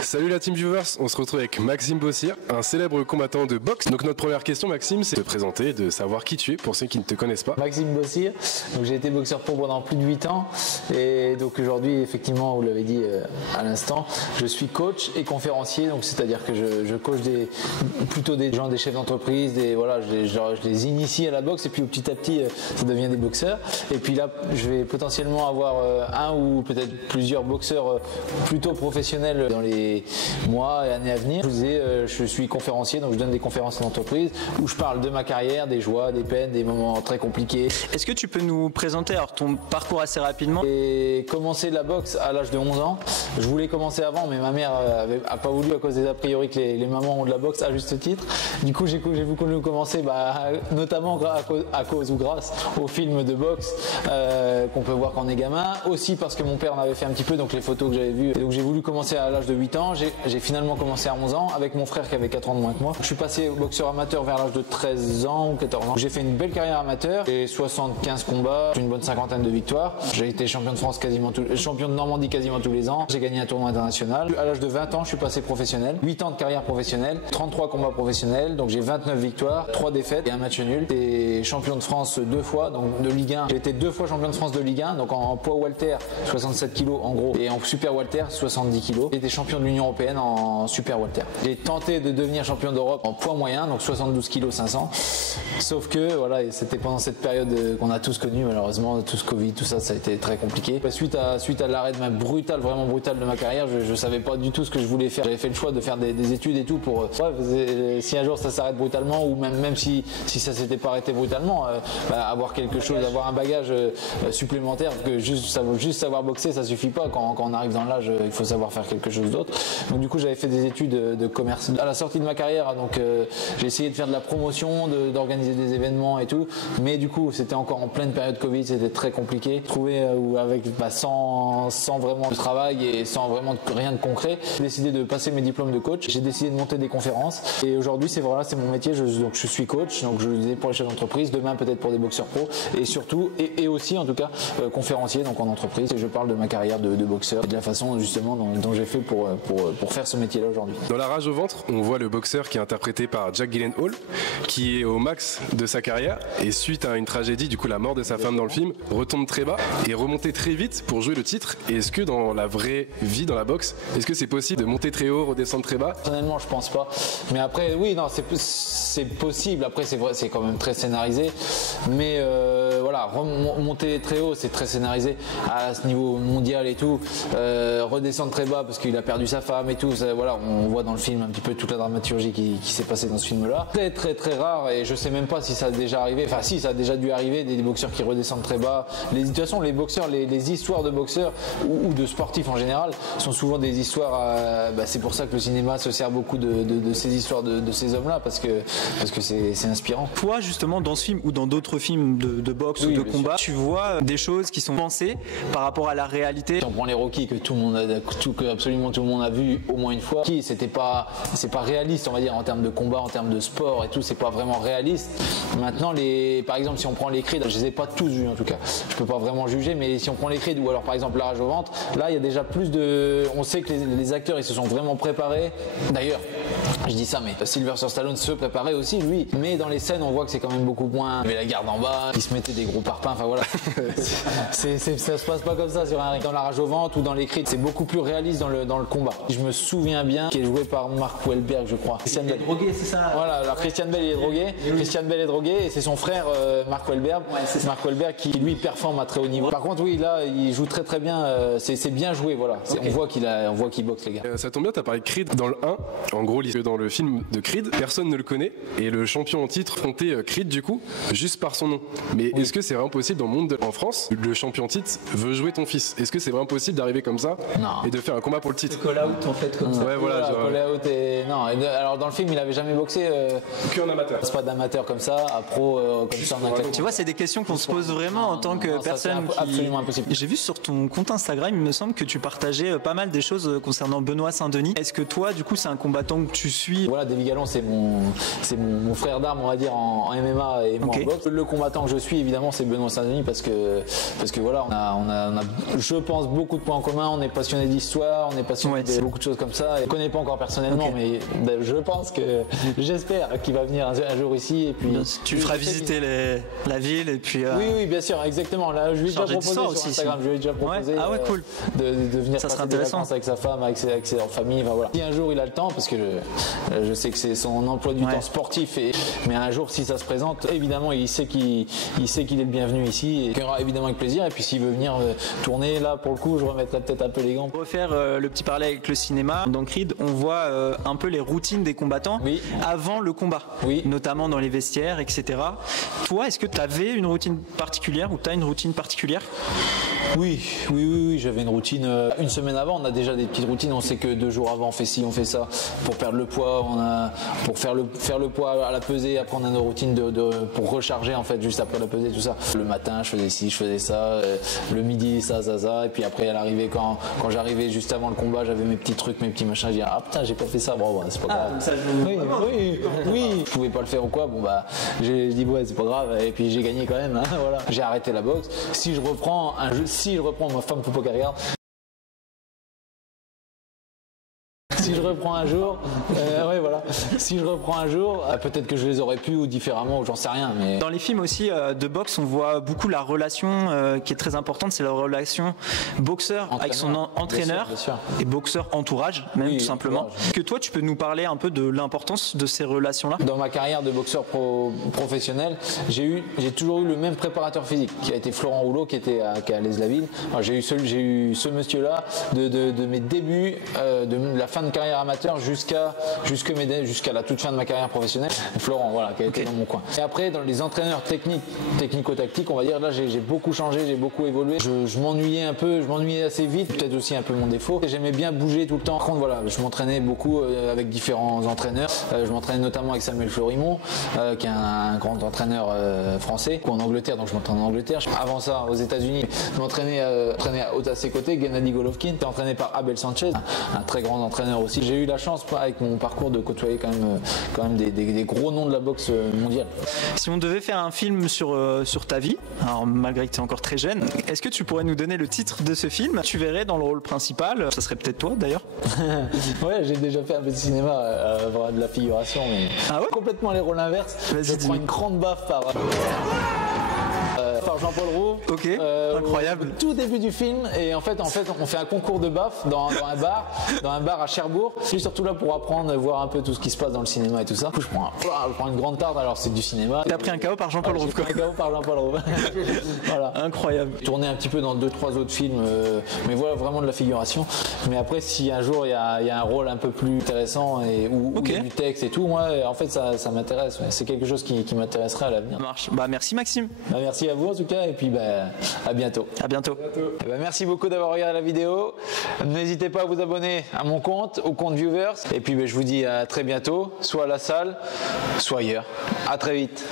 Salut la team viewers, on se retrouve avec Maxime Bossir, un célèbre combattant de boxe. Donc notre première question Maxime, c'est de te présenter, de savoir qui tu es pour ceux qui ne te connaissent pas. Maxime Bossir, donc j'ai été boxeur pro pendant plus de 8 ans et donc aujourd'hui effectivement, vous l'avez dit à l'instant, je suis coach et conférencier, donc c'est-à-dire que je coach plutôt des gens, des chefs d'entreprise, je les initie à la boxe et puis petit à petit ça devient des boxeurs. Et puis là je vais potentiellement avoir un ou peut-être plusieurs boxeurs plutôt professionnels dans les mois et années à venir. Je vous disais, je suis conférencier, donc je donne des conférences en entreprise où je parle de ma carrière, des joies, des peines, des moments très compliqués. Est-ce que tu peux nous présenter ton parcours assez rapidement? J'ai commencé la boxe à l'âge de 11 ans. Je voulais commencer avant, mais ma mère a pas voulu à cause des a priori que les mamans ont de la boxe à juste titre. Du coup, j'ai voulu commencer notamment à cause ou grâce aux films de boxe qu'on peut voir quand on est gamin. Aussi parce que mon père en avait fait un petit peu, donc les photos que j'avais vues. Et donc j'ai voulu commencer à l'âge de 8 ans. J'ai finalement commencé à 11 ans avec mon frère qui avait 4 ans de moins que moi. Je suis passé boxeur amateur vers l'âge de 13 ans ou 14 ans. J'ai fait une belle carrière amateur et 75 combats, une bonne cinquantaine de victoires. J'ai été champion de France champion de Normandie quasiment tous les ans. J'ai gagné un tournoi international. À l'âge de 20 ans, je suis passé professionnel. 8 ans de carrière professionnelle, 33 combats professionnels, donc j'ai 29 victoires, 3 défaites et un match nul. J'ai champion de France 2 fois, donc de Ligue 1. J'ai été 2 fois champion de France de Ligue 1, donc en poids welter 67 kg en gros et en super welter 70 kg. J'ai été champion de l'Union européenne en super welter. J'ai tenté de devenir champion d'Europe en poids moyen, donc 72 kg 500. Sauf que voilà, c'était pendant cette période qu'on a tous connue malheureusement, tout ce Covid, tout ça, ça a été très compliqué. Suite à l'arrêt de vraiment brutal de ma carrière, je savais pas du tout ce que je voulais faire. J'avais fait le choix de faire des études et tout pour si un jour ça s'arrête brutalement ou même si ça s'était pas arrêté brutalement, avoir quelque chose, avoir un bagage supplémentaire, que juste savoir boxer ça suffit pas quand on arrive dans l'âge, il faut savoir faire quelque chose d'autre. Donc du coup j'avais fait des études de commerce à la sortie de ma carrière, donc j'ai essayé de faire de la promotion, d'organiser des événements et tout, mais du coup c'était encore en pleine période Covid, c'était très compliqué. Trouver sans vraiment de travail et sans vraiment rien de concret, j'ai décidé de passer mes diplômes de coach, j'ai décidé de monter des conférences et aujourd'hui c'est mon métier, donc je suis coach, donc je le disais pour les chefs d'entreprise, demain peut-être pour des boxeurs pro et surtout et aussi en tout cas conférencier donc en entreprise, et je parle de ma carrière de boxeur et de la façon justement dont j'ai fait pour faire ce métier là aujourd'hui. Dans La rage au ventre, on voit le boxeur qui est interprété par Jack Gyllenhaal qui est au max de sa carrière et suite à une tragédie, du coup la mort de sa femme dans le film, retombe très bas et remonter très vite pour jouer le titre. Et est-ce que dans la vraie vie, dans la boxe, est-ce que c'est possible de monter très haut, redescendre très bas? Personnellement je pense pas, mais après oui, non, c'est possible, après c'est vrai, c'est quand même très scénarisé, mais voilà, monter très haut c'est très scénarisé à ce niveau mondial et tout, redescendre très bas parce qu'il a perdu sa femme et tout, voilà, on voit dans le film un petit peu toute la dramaturgie qui s'est passée dans ce film là. Très très très rare, et je sais même pas si ça a déjà arrivé, enfin si, ça a déjà dû arriver, des boxeurs qui redescendent très bas. De toute façon les boxeurs, les histoires de boxeurs ou de sportifs en général sont souvent des histoires c'est pour ça que le cinéma se sert beaucoup de ces histoires de ces hommes là, parce que c'est inspirant. Toi justement dans ce film ou dans d'autres films de boxe ou de combat, tu vois des choses qui sont pensées par rapport à la réalité? Si on prend les Rocky que absolument tout le monde a vu au moins une fois, c'est pas réaliste on va dire en termes de combat, en termes de sport et tout, c'est pas vraiment réaliste. Maintenant par exemple si on prend les Creed, je les ai pas tous vus en tout cas, je peux pas vraiment juger, mais si on prend les Creed ou alors par exemple La rage au ventre, là il y a déjà plus on sait que les acteurs ils se sont vraiment préparés. D'ailleurs je dis ça, mais Sylvester Stallone se préparait aussi lui, mais dans les scènes on voit que c'est quand même beaucoup moins, il y avait la garde en bas, il se mettait des gros parpaings, enfin voilà. Ça se passe pas comme ça sur un ring. Dans La rage au ventre ou dans les Creed, c'est beaucoup plus réaliste dans le combat. Je me souviens bien qu'il est joué par Mark Wahlberg, je crois. Il est drogué, c'est ça? Voilà, alors Christian Bale il est drogué, Christian Bale est drogué et c'est son frère Mark Wahlberg, Mark Wahlberg qui lui performe à très haut niveau. Par contre oui, là il joue très très bien, c'est bien joué, voilà. On voit qu'il boxe les gars. Ça tombe bien, t'as parlé de Creed dans le 1. En gros, dans le film de Creed, personne ne le connaît et le champion en titre comptait Creed du coup juste par son nom. Mais est-ce que c'est vraiment possible dans le monde en France, le champion en titre veut jouer ton fils? Est-ce que c'est vraiment possible d'arriver comme ça et de faire un combat pour le titre? Call out en fait comme ça. Ouais voilà. Call out non. Alors dans le film il avait jamais boxé. Que en amateur. C'est pas d'amateur comme ça, à pro comme ça en amateur. Tu vois, c'est des questions qu'on se pose vraiment en tant que personne. Absolument impossible. J'ai vu sur ton compte Instagram, il me semble que tu partageais pas mal des choses concernant Benoît Saint-Denis. Est-ce que toi, du coup, c'est un combattant que tu suis. Voilà, Davy Gallon, c'est mon frère d'armes, on va dire, en MMA et moi en boxe. Le combattant que je suis, évidemment, c'est Benoît Saint-Denis parce que voilà, on a, je pense, beaucoup de points en commun. On est passionné d'histoire, on est passionné de beaucoup de choses comme ça. Je ne connais pas encore personnellement, mais je pense j'espère qu'il va venir un jour ici. Et puis, tu feras visiter la ville et puis. Oui, bien sûr, exactement. Là, je lui ai déjà proposé sur Instagram. Je lui ai déjà proposé cool. de venir ça passer des vacances avec sa femme, avec ses familles. Enfin, voilà. Si un jour il a le temps, parce que je sais que c'est son emploi du temps sportif, mais un jour si ça se présente, évidemment il sait qu'il est le bienvenu ici et qu'il aura évidemment avec plaisir. Et puis s'il veut venir tourner, là pour le coup, je remettrai peut-être un peu les gants. Pour refaire le petit parallèle avec le cinéma, dans Creed, on voit un peu les routines des combattants avant le combat, notamment dans les vestiaires, etc. Toi, est-ce que tu avais une routine particulière ou tu as une routine particulière? Oui, j'avais une routine. Une semaine avant, on a déjà des petites routines. On sait que 2 jours avant, on fait ci, on fait ça. Pour perdre le poids, pour faire le poids à la pesée. Après, on a nos routines pour recharger, en fait, juste après la pesée, tout ça. Le matin, je faisais ci, je faisais ça. Le midi, ça. Et puis après, à l'arrivée, quand j'arrivais juste avant le combat, j'avais mes petits trucs, mes petits machins. Je disais, ah putain, j'ai pas fait ça. Bon, c'est pas grave. Oui. Je pouvais pas le faire ou quoi. Bon, bah, j'ai dit, ouais, c'est pas grave. Et puis, j'ai gagné quand même. Hein, voilà. J'ai arrêté la boxe. Si je reprends ma femme, faut pas qu'elle regarde. Si je reprends un jour, si je reprends un jour, peut-être que je les aurais pu ou différemment, ou j'en sais rien. Mais dans les films aussi de boxe, on voit beaucoup la relation qui est très importante, c'est la relation boxeur avec son entraîneur bien sûr. Et boxeur entourage, même tout simplement. Que toi, tu peux nous parler un peu de l'importance de ces relations-là? Dans ma carrière de boxeur professionnel, j'ai toujours eu le même préparateur physique, qui a été Florent Rouleau, qui était à l'Aisne-la-Ville. J'ai eu ce monsieur-là de mes débuts, de la fin de carrière amateur jusqu'à la toute fin de ma carrière professionnelle. Florent, voilà, qui a été dans mon coin. Et après, dans les entraîneurs technico-tactiques, on va dire, là, j'ai beaucoup changé, j'ai beaucoup évolué. Je m'ennuyais un peu, je m'ennuyais assez vite, peut-être aussi un peu mon défaut. J'aimais bien bouger tout le temps. Par contre, voilà, je m'entraînais beaucoup avec différents entraîneurs. Je m'entraînais notamment avec Samuel Florimont, qui est un grand entraîneur français, en Angleterre, donc je m'entraînais en Angleterre. Avant ça, aux États-Unis, je m'entraînais à ses côtés, Gennady Golovkin, qui est entraîné par Abel Sanchez, un très grand entraîneur aussi. J'ai eu la chance, avec mon parcours, de côtoyer quand même des gros noms de la boxe mondiale. Si on devait faire un film sur ta vie, alors malgré que tu es encore très jeune, est-ce que tu pourrais nous donner le titre de ce film? Tu verrais dans le rôle principal, ça serait peut-être toi d'ailleurs. Ouais, j'ai déjà fait un peu de cinéma, de la figuration, mais complètement les rôles inverses. Je prends une grande baffe par Jean-Paul Rouve. Ok, incroyable. Au tout début du film, et en fait, on fait un concours de baffes dans un bar à Cherbourg. Je suis surtout là pour apprendre, voir un peu tout ce qui se passe dans le cinéma et tout ça. Je prends une grande tarte, alors c'est du cinéma. T'as pris un KO par Jean-Paul Rouve, quoi. J'ai pris un KO par Jean-Paul Rouve. Voilà. Incroyable. Tourné un petit peu dans 2-3 autres films, mais voilà, vraiment de la figuration. Mais après, si un jour il y a un rôle un peu plus intéressant ou il y a du texte et tout, moi, en fait, ça m'intéresse. C'est quelque chose qui m'intéresserait à l'avenir. Ça marche. Bah, merci Maxime. Bah, merci à vous en tout cas, et puis à bientôt. À bientôt. Merci beaucoup d'avoir regardé la vidéo. N'hésitez pas à vous abonner à mon compte, au compte Viewers. Et puis je vous dis à très bientôt, soit à la salle, soit ailleurs. À très vite.